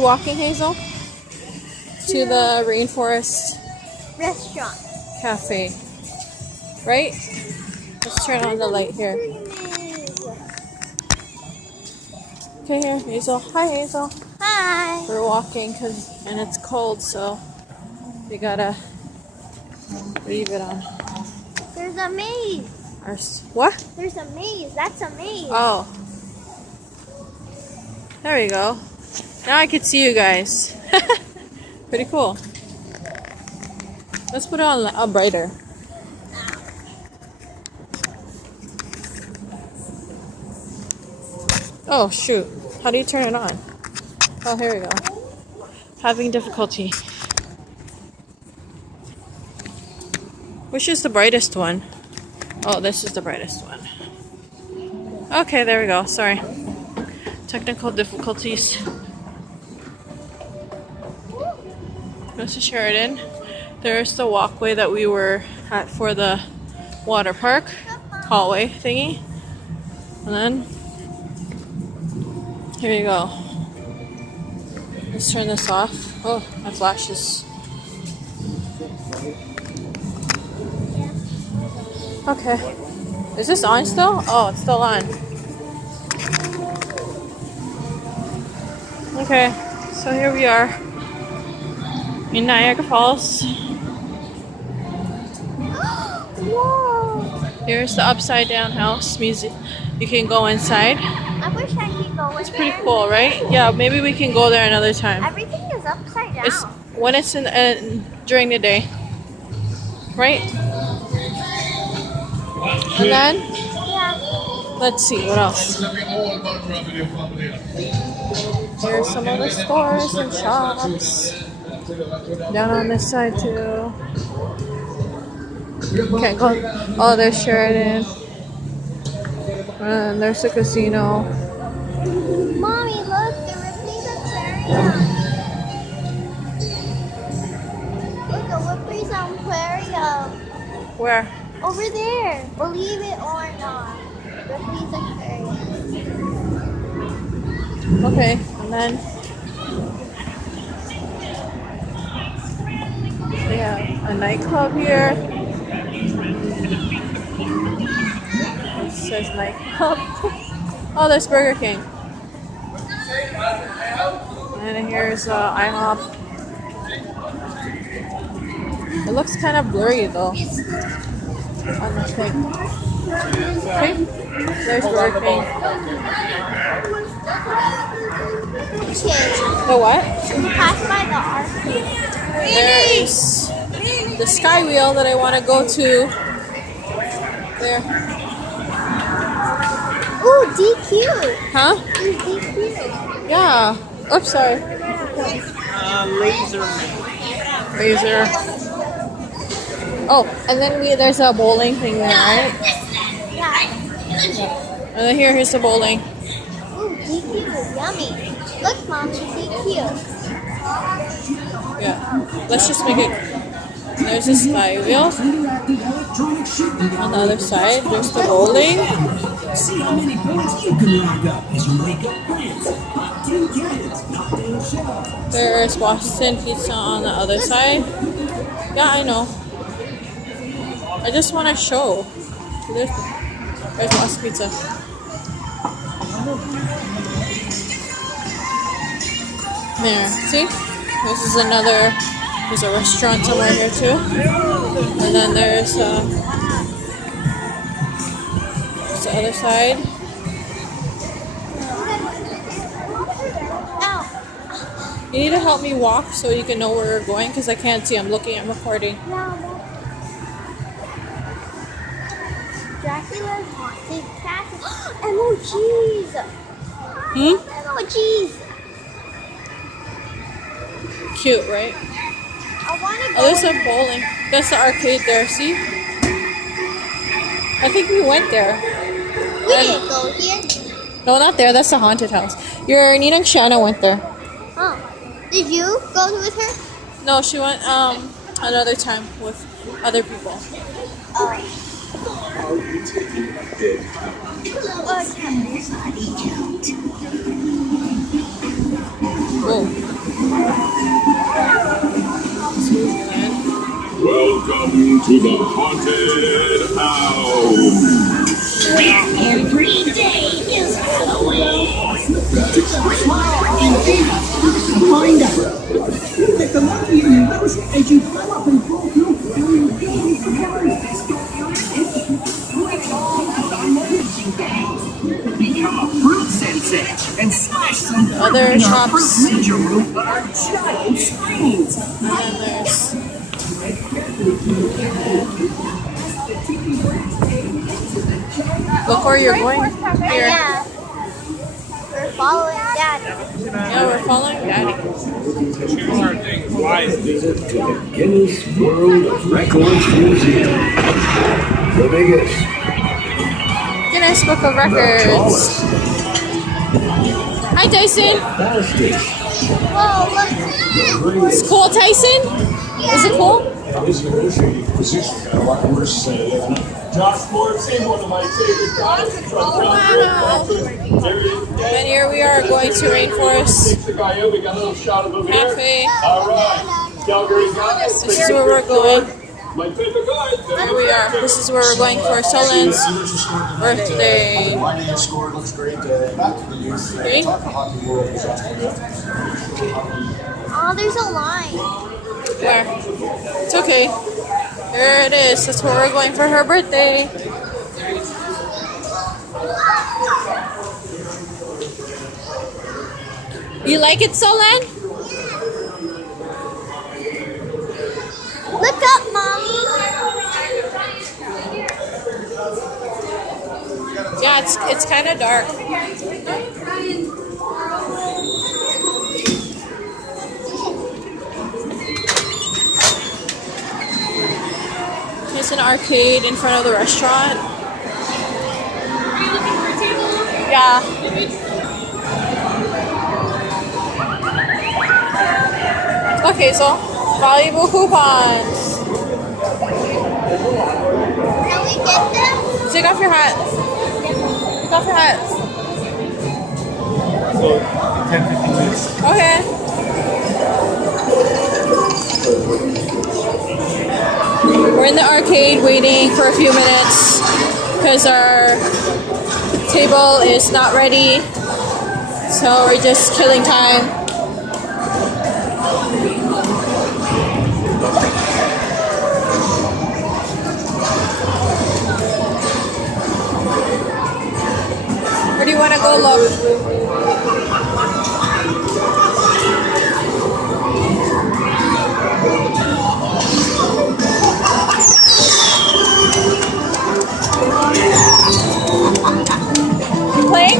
Walking, Hazel? To the Rainforest Restaurant. Cafe. Right? Let's turn on the light here. Okay, here, Hazel. Hi, Hazel. Hi. We're walking and it's cold, so we gotta leave it on. There's a maze. What? There's a maze. That's a maze. Oh. There we go. Now I can see you guys. Pretty cool. Let's put it on brighter. Oh, shoot. How do you turn it on? Oh, here we go. Having difficulty. Which is the brightest one? Oh, this is the brightest one. Okay, there we go. Sorry. Technical difficulties. This is Sheridan. There's the walkway that we were at for the water park hallway thingy. And then here you go. Let's turn this off. Oh, my flashes. Okay. Is this on still? Oh, it's still on. Okay, so here we are in Niagara Falls. Whoa. Here's the upside down house museum. You can go inside. I wish I could go in It's pretty cool, right? Yeah, maybe we can go there another time. Everything is upside down. It's when it's during the day, right? And then let's see what else. Here's some of the stores and shops. Down on this side too. Can't go. Oh, there's Sheridan. And there's the casino. Mommy, look, the Ripley's aquarium. Look, the Ripley's aquarium. Where? Over there. Believe it or not. Ripley's aquarium. Okay, and then they have a nightclub here. It says nightclub. Oh, there's Burger King. And here's IHOP. It looks kind of blurry though on the thing. Okay, there's Burger King. The what? Pass by the arcade. There is the sky wheel that I want to go to. There. Ooh, DQ. Huh? Ooh, DQ. Yeah. Oops, sorry. Laser. Oh, and then there's a bowling thing there, right? Yeah. And then here's the bowling. Ooh, DQ is yummy. Look, Mommy, DQ. Yeah. Let's just make it. There's the sky wheel. On the other side, there's the bowling. See how many points you can rack up as you wake up friends. Hot 10 cannons, not damn sure. There's Boston Pizza on the other side. Yeah, I know. I just want to show. There's Boston Pizza. There, see? This is there's a restaurant somewhere here too. And then there's the other side. You need to help me walk so you can know where we're going because I can't see. I'm recording. Dracula's haunted castle. Emojis. Emojis. Cute, right? I want to go. Oh, there's a bowling. That's the arcade there, see? I think we went there. We didn't go here. No, not there. That's the haunted house. Your Nina and Shanna went there. Oh. Did you go with her? No, she went another time with other people. Whoa. Welcome to the haunted house. Every day is Halloween. And find out that the monkey in your nose as you fell up and fall through and you become a fruit sensei and smash some Other in our shops. fruit ninja room on our giant screens. And then there's look where you're going. Here. Yeah. We're following Daddy. Yeah, we're following Daddy. Guinness World Records Museum. The biggest, Guinness Book of Records. tallest, Hi, Tyson. fastest, Whoa, look. It's cool, Tyson. Is it cool? Josh Morrison, one of my favorite guys. Wow. And here we are going to Rainforest The guy over, we got a little shot of him here. Cafe. All right, Calgary guys. This is where we're going. My favorite guy. Here we are. This is where we're going for Solen's birthday. Score looks great. Back to the news. Green? Hockey World is Oh, there's a line. Where? It's okay. Here it is. That's where we're going for her birthday. You like it, Solen? Look up, Mommy. Yeah, it's kind of dark. There's an arcade in front of the restaurant. Are you looking for a table? Yeah. Okay, so valuable coupons. Can we get them? Take off your hat. Take off your hat. Okay. We're in the arcade waiting for a few minutes because our table is not ready. So we're just killing time. Where do you want to go, look? You playing?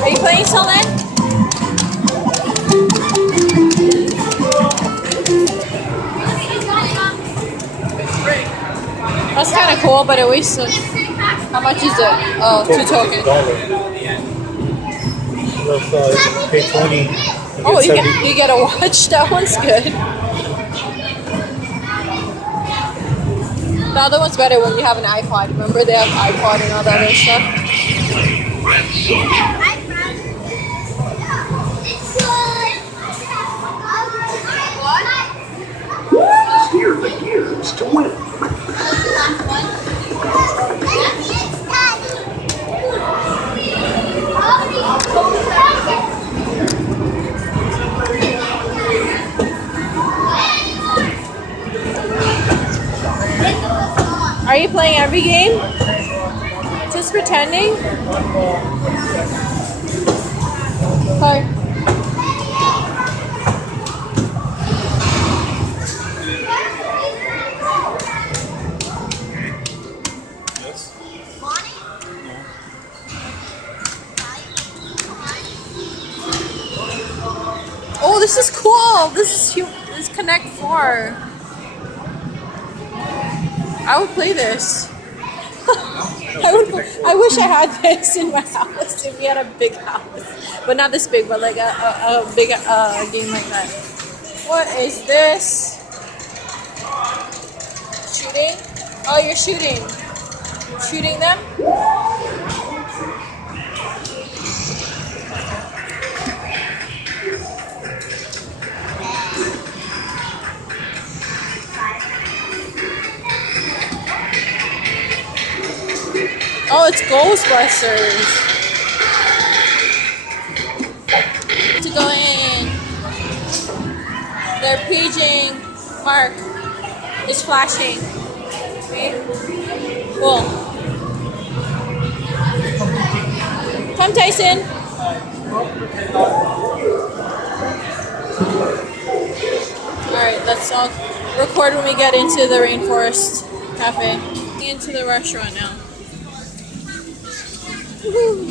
Are you playing, Solen? That's kind of cool, but it wastes. How much is it? Oh, 2 tokens. Pay 20. Oh, you get a watch. That one's good. The other one's better when you have an iPod. Remember, they have iPod and all that other stuff. Here are the gears to win. Are you playing every game? Just pretending? Hi. Oh, this is cool. This is Connect 4. I would play this. I wish I had this in my house if we had a big house. But not this big, but like a big game like that. What is this? Shooting? Oh, you're shooting. Shooting them? it's Ghostbusters. To go in. They're paging. Mark is flashing. Okay. Cool. Come, Tyson. Alright, let's all record when we get into the Rainforest Cafe. Into the restaurant now. Woohoo.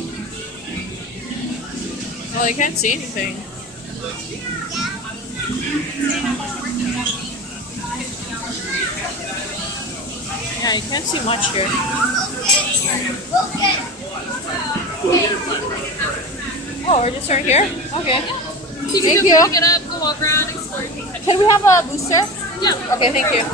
Well, I can't see anything. Yeah, you can't see much here. Oh, we're just right here? Okay. Thank you. Get up, go walk around, explore. Can we have a booster? Yeah. Okay, thank you.